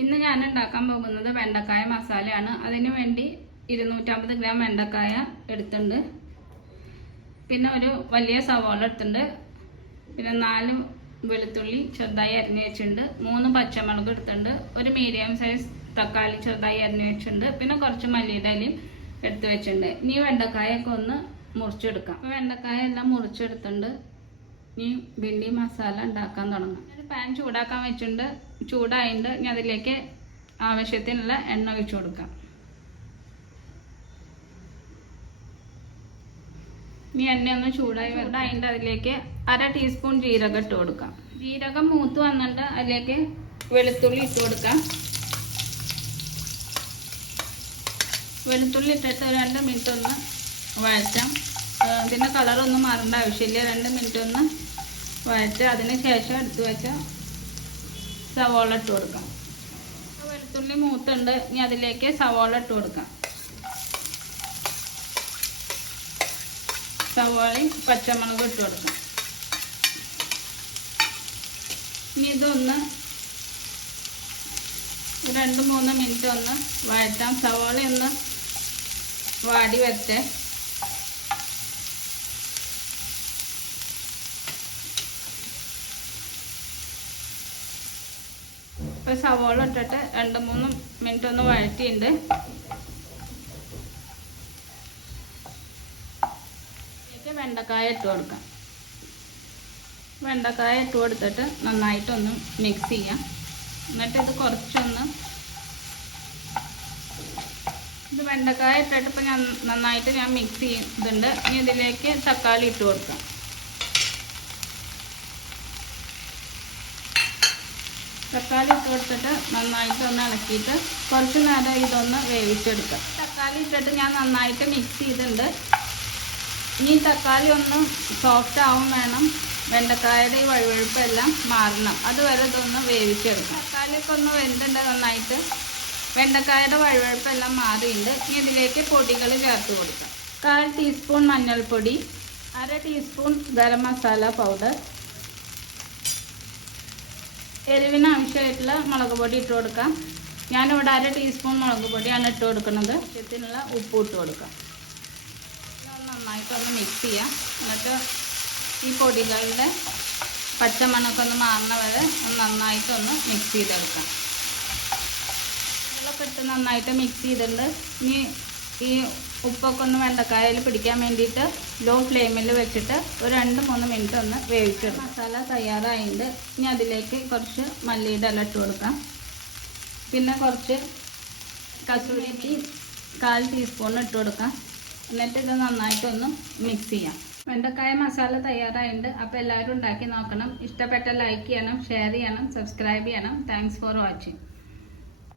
ഇന്ന് ഞാൻ ഉണ്ടാക്കാൻ പോകുന്നത് വെണ്ടക്കായ മസാലയാണ്. അതിനു വേണ്ടി ഇരുന്നൂറ്റമ്പത് ഗ്രാം വെണ്ടക്കായ എടുത്തിട്ടുണ്ട്. പിന്നെ ഒരു വലിയ സവാള എടുത്തിട്ടുണ്ട്. പിന്നെ നാല് വെളുത്തുള്ളി ചെറുതായി അരിഞ്ഞ് വെച്ചിട്ടുണ്ട്. മൂന്ന് പച്ചമുളക് എടുത്തിട്ടുണ്ട്. ഒരു മീഡിയം സൈസ് തക്കാളി ചെറുതായി അരിഞ്ഞ് വെച്ചിട്ടുണ്ട്. പിന്നെ കുറച്ച് മല്ലിയുടെ ഇലയും എടുത്ത് വെച്ചിട്ടുണ്ട്. ഇനി വെണ്ടക്കായൊക്കെ ഒന്ന് മുറിച്ചെടുക്കാം. വെണ്ടക്കായ എല്ലാം മുറിച്ചെടുത്തിട്ടുണ്ട്. ഇനി ബിണ്ടി മസാല ഉണ്ടാക്കാൻ തുടങ്ങാം. ഒരു പാൻ ചൂടാക്കാൻ വെച്ചിട്ടുണ്ട്. ചൂടായിട്ട് ഇനി അതിലേക്ക് ആവശ്യത്തിനുള്ള എണ്ണ ഒഴിച്ചു കൊടുക്കാം. ഇനി എണ്ണ ഒന്ന് ചൂടായി ചൂടായിട്ട് അതിലേക്ക് അര ടീസ്പൂൺ ജീരകം ഇട്ട് കൊടുക്കാം. ജീരകം മൂത്ത് വന്നിട്ട് അതിലേക്ക് വെളുത്തുള്ളി ഇട്ട് കൊടുക്കാം. വെളുത്തുള്ളി ഇട്ടിട്ട് രണ്ട് മിനിറ്റ് ഒന്ന് വഴറ്റാം. കളർ കളറൊന്നും മാറേണ്ട ആവശ്യമില്ല. രണ്ട് മിനിറ്റ് ഒന്ന് വഴറ്റ്. അതിന് ശേഷം എടുത്ത് വെച്ച സവോള ഇട്ട് കൊടുക്കാം. വെളുത്തുള്ളി മൂത്തുണ്ട്. ഇനി അതിലേക്ക് സവോള ഇട്ട് കൊടുക്കാം. സവോളയും പച്ചമുളകും ഇട്ട് കൊടുക്കാം. ഇനി ഇതൊന്ന് രണ്ട് മൂന്ന് മിനിറ്റ് ഒന്ന് വഴറ്റാം. സവോള ഒന്ന് വാടി വരട്ടെ. ഇപ്പോൾ സവോള ഇട്ടിട്ട് രണ്ട് മൂന്ന് മിനിറ്റ് ഒന്ന് വഴറ്റിയിട്ടുണ്ട് ഇതിലേക്ക് വെണ്ടക്കായ ഇട്ട് കൊടുക്കാം. വെണ്ടക്കായ ഇട്ട് കൊടുത്തിട്ട് നന്നായിട്ടൊന്ന് മിക്സ് ചെയ്യാം. എന്നിട്ട് ഇത് കുറച്ചൊന്ന് ഇത് വെണ്ടക്കായ ഇട്ടിട്ട് ഇപ്പം ഞാൻ നന്നായിട്ട് ഞാൻ മിക്സ് ചെയ്യുന്നുണ്ട് ഇനി ഇതിലേക്ക് തക്കാളി ഇട്ട് കൊടുക്കാം. തക്കാളി ഇട്ട് നന്നായിട്ട് ഒന്ന് ഇളക്കിയിട്ട് കുറച്ച് നേരം ഇതൊന്ന് വേവിച്ചെടുക്കാം തക്കാളി ഇട്ടിട്ട് ഞാൻ നന്നായിട്ട് മിക്സ് ചെയ്തിട്ടുണ്ട്. ഇനി തക്കാളി ഒന്ന് സോഫ്റ്റ് ആവും വേണം. വെണ്ടക്കായുടെ ഈ വഴുവഴുപ്പെല്ലാം മാറണം. അതുവരെ ഇതൊന്ന് വേവിച്ചെടുക്കാം തക്കാളിയൊക്കെ ഒന്ന് വെന്തുണ്ട് നന്നായിട്ട്. വെണ്ടക്കായുടെ വഴുവഴുപ്പെല്ലാം മാറിയിട്ടുണ്ട്. ഇനി ഇതിലേക്ക് പൊടികൾ ചേർത്ത് കൊടുക്കാം കാൽ ടീസ്പൂൺ മഞ്ഞൾപ്പൊടി അര ടീസ്പൂൺ ഗരം മസാല പൗഡർ എരിവിന് ആവശ്യമായിട്ടുള്ള മുളക് പൊടി ഇട്ട് കൊടുക്കാം. ഞാനിവിടെ അര ടീസ്പൂൺ മുളക് പൊടിയാണ് ഇട്ട് കൊടുക്കുന്നത്. ഇതിനുള്ള ഉപ്പ് ഇട്ട് കൊടുക്കാം. നന്നായിട്ടൊന്ന് മിക്സ് ചെയ്യാം. എന്നിട്ട് ഈ പൊടികളുടെ പച്ചമണൊക്കെ ഒന്ന് മാറുന്ന വരെ ഒന്ന് നന്നായിട്ടൊന്ന് മിക്സ് ചെയ്തെടുക്കാം. ഇതൊക്കെ ഇട്ട് നന്നായിട്ട് മിക്സ് ചെയ്തിട്ടുണ്ട്. ഇനി ഈ ഉപ്പൊക്കെ ഒന്ന് വെണ്ടക്കായയിൽ പിടിക്കാൻ വേണ്ടിയിട്ട് ലോ ഫ്ലെയിമിൽ വെച്ചിട്ട് ഒരു രണ്ട് മൂന്ന് മിനിറ്റ് ഒന്ന് വേവിച്ചെടുക്കാം. മസാല തയ്യാറായിട്ടുണ്ട് ഇനി അതിലേക്ക് കുറച്ച് മല്ലിയുടെ ഇല ഇട്ട് കൊടുക്കാം. പിന്നെ കുറച്ച് കസൂരി മീൻ കാൽ ടീസ്പൂൺ ഇട്ട് കൊടുക്കാം. എന്നിട്ട് ഇത് നന്നായിട്ടൊന്ന് മിക്സ് ചെയ്യാം. വെണ്ടക്കായ മസാല തയ്യാറായിട്ടുണ്ട് അപ്പോൾ എല്ലാവരും ഉണ്ടാക്കി നോക്കണം. ഇഷ്ടപ്പെട്ട ലൈക്ക് ചെയ്യണം ഷെയർ ചെയ്യണം സബ്സ്ക്രൈബ് ചെയ്യണം. Thanks for watching